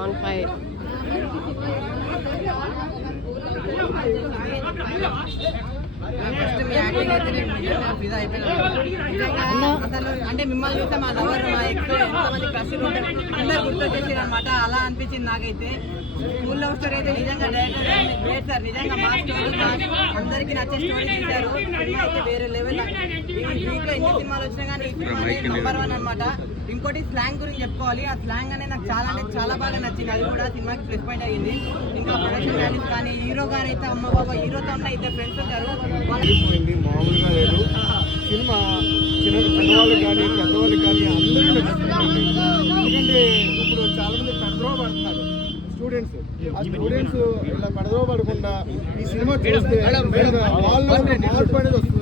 On fire. అంటే మిమ్మల్ని చూస్తే మా లవర్ మా ఎక్స్ ఎంతమంది క్రష్లు ఉంటారు అందరు గుర్తొచ్చేసారు అనమాట. అలా అనిపించింది నాకైతే. స్కూల్ లవ్ స్టోరీ అయితే నిజంగా డైరెక్టర్ గ్రేట్ సార్. నిజంగా మా స్టోరీ అందరికి నచ్చే స్టోరీ తీశారు. సినిమా అయితే వేరే లెవెల్. ఇంకా ఎన్ని సినిమాలు వచ్చినా కానీ ఈ సినిమా అనేది నంబర్ 1 అనమాట. ఇంకోటి స్లాంగ్ గురించి చెప్పుకోవాలి. ఆ స్లాంగ్ అనేది నాకు చాలా అంటే చాలా బాగా నచ్చింది. అది కూడా సినిమాకి ప్లస్ పాయింట్ అయ్యింది. ఇంకా ప్రొడక్షన్ వాల్యూస్ కానీ హీరో గారు అయితే అమ్మ బాబా హీరోతో ఉన్న ఇద్దరు ఫ్రెండ్స్ ఉంటారు. మామూలుగా లేదు సినిమా. చిన్నవాళ్ళు కానీ పెద్దవాళ్ళు కానీ అందరూ నచ్చుతుంది. ఎందుకంటే ఇప్పుడు చాలా మంది పెడద్రోవ పడుతున్నారు స్టూడెంట్స్. ఆ స్టూడెంట్స్ ఇలా పెడద్రోవ పడకుండా ఈ సినిమా చూస్తే వాళ్ళు మార్పు అనేది వస్తుంది.